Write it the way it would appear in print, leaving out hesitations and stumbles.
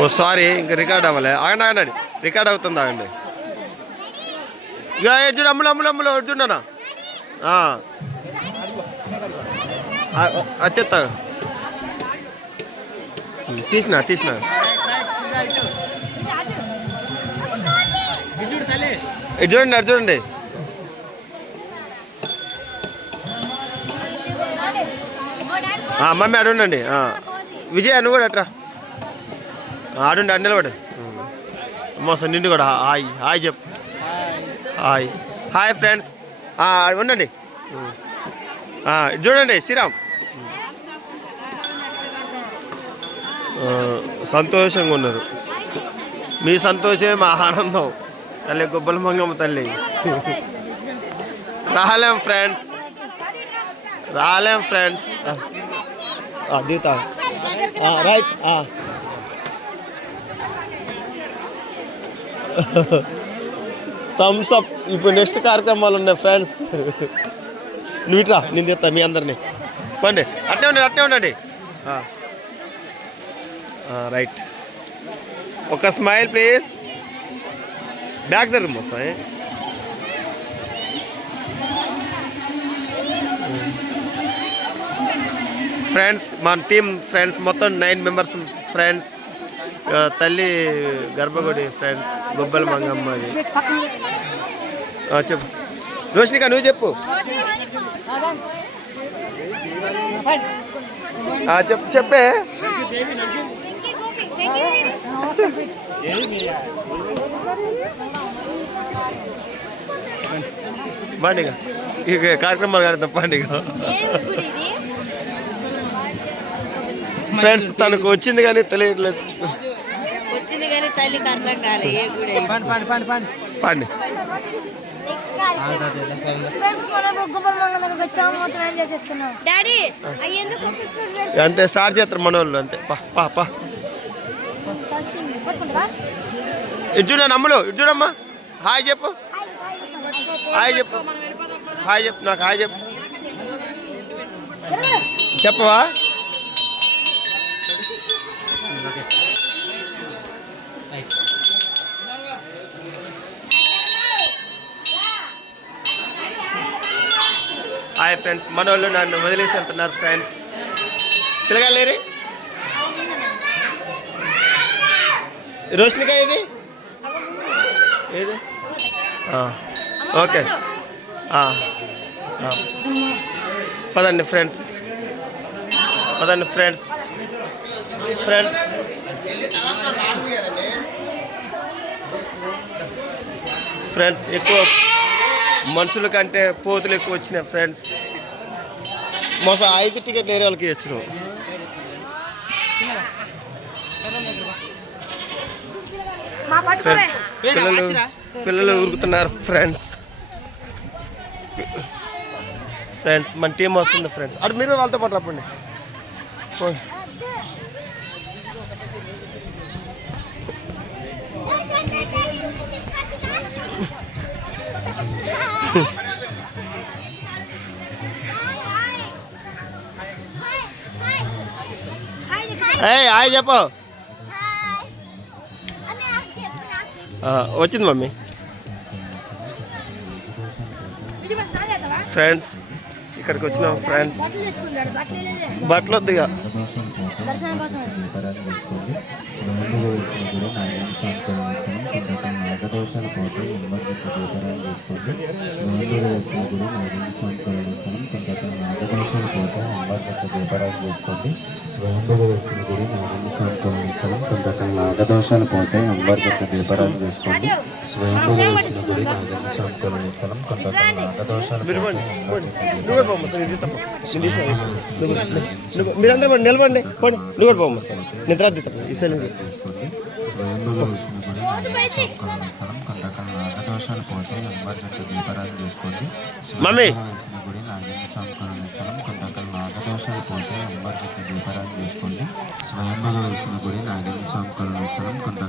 ఓ sorry, ఇంకా record అవ్వలే. ఆగండి ఆగండి, రికార్డ్ అవుతుంది, ఆగండి. ఇక ఎడ్జుడు అమ్ములు అమ్ములు అమ్ములు ఎడ్జుండనా అత్యత్త తీసిన ఇటు చూడండి, అటు చూడండి. మమ్మీ అడుండండి. విజయ్ నువ్వు కూడా అట్రా ఆడుండి, అన్ని నిలబడు. మోసం నిండు కూడా హాయ్ హాయ్ చెప్పు. Hi hi friends. ఉండండి, చూడండి శ్రీరామ్. సంతోషంగా ఉన్నారు. మీ సంతోషమే మా ఆనందం. తల్లి గొబ్బల మంగమ్మ తల్లి. రాలేం ఫ్రెండ్స్, రాలేం ఫ్రెండ్స్. దీత రైట్. Thumbs up. ఇప్పుడు నెక్స్ట్ కార్యక్రమాలు ఉన్నాయి ఫ్రెండ్స్. నువ్వు ఇట్రా, నేను తెస్తా మీ అందరినీ. పండి, అట్నే ఉండండి. రైట్. ఒక స్మైల్ ప్లీజ్. బ్యాక్ జరుగు మొత్తం. ఫ్రెండ్స్, మన టీం ఫ్రెండ్స్ మొత్తం 9 మెంబర్స్ ఫ్రెండ్స్. తల్లి గర్భగుడి ఫ్రెండ్స్, గొబ్బల మంగమ్మది. చెప్పు రోషినిక, నువ్వు చెప్పు. చెప్పే. పండుగ ఇక కార్యక్రమాలు కానీ పండుగ. ఫ్రెండ్స్, తనకు వచ్చింది కానీ తెలియట్లేదు. పండి. అంతే స్టార్ట్ చేస్తారు మన వాళ్ళు. అంతే పా. ఇటు చూడండి అమ్ములు, ఇటు చూడమ్మా. హాయ్ చెప్పు, హాయ్ చెప్పు, హాయ్ చెప్పు. నాకు హాయ్ చెప్పు. చెప్పవా? హాయ్ ఫ్రెండ్స్, మన వాళ్ళు నన్ను వదిలేసి వెళ్తున్నారు ఫ్రెండ్స్. పిల్లగాలేరి రోషినిక ఏది ఓకే. పదండి ఫ్రెండ్స్, ఫ్రెండ్స్. ఎక్కువ మనుషుల కంటే పోతులు ఎక్కువ వచ్చినాయి ఫ్రెండ్స్. మోసం 5 టికెట్లు వేరే వాళ్ళకి ఇచ్చినాం. పిల్లలు ఉరుకుతున్నారు ఫ్రెండ్స్. మన టీం వస్తుంది ఫ్రెండ్స్. అటు మీరు వాళ్ళతో పాటు రాపండి. హాయ్ చెప్పు. వచ్చింది మమ్మీ. ఫ్రెండ్స్, ఇక్కడికి వచ్చినాం ఫ్రెండ్స్. బట్టలు వద్దుగా. నాగదోషాలు పోతే అంబర్గట్ట దీపరాజు చేసుకోండి. స్వయంభుగా వచ్చిన గుడి నాగేంద్ర స్వామి కొలువు స్థలం. కొంత నాగదోషాలు మీరందరూ నిలబడండి. నువ్వు కూడా పోమ్మ నిద్ర తీసుకోండి. స్వయంభుగా వచ్చిన గుడి నాగేంద్ర స్వామి కొలువు స్థలం. కొంత నాగదోషాలు పోతే అంబర్గట్ట దీపరాజు చేసుకోండి. స్వయంభుగా వచ్చిన గుడి నాగేంద్ర స్వామి కొలువు స్థలం. కొంత నాగదోషాలు పోతే అంబర్గట్ట దీపరాజు చేసుకోండి. స్వయంభుగా వచ్చిన గుడి నాగేంద్ర స్వామి కొలువు స్థలం. కొంత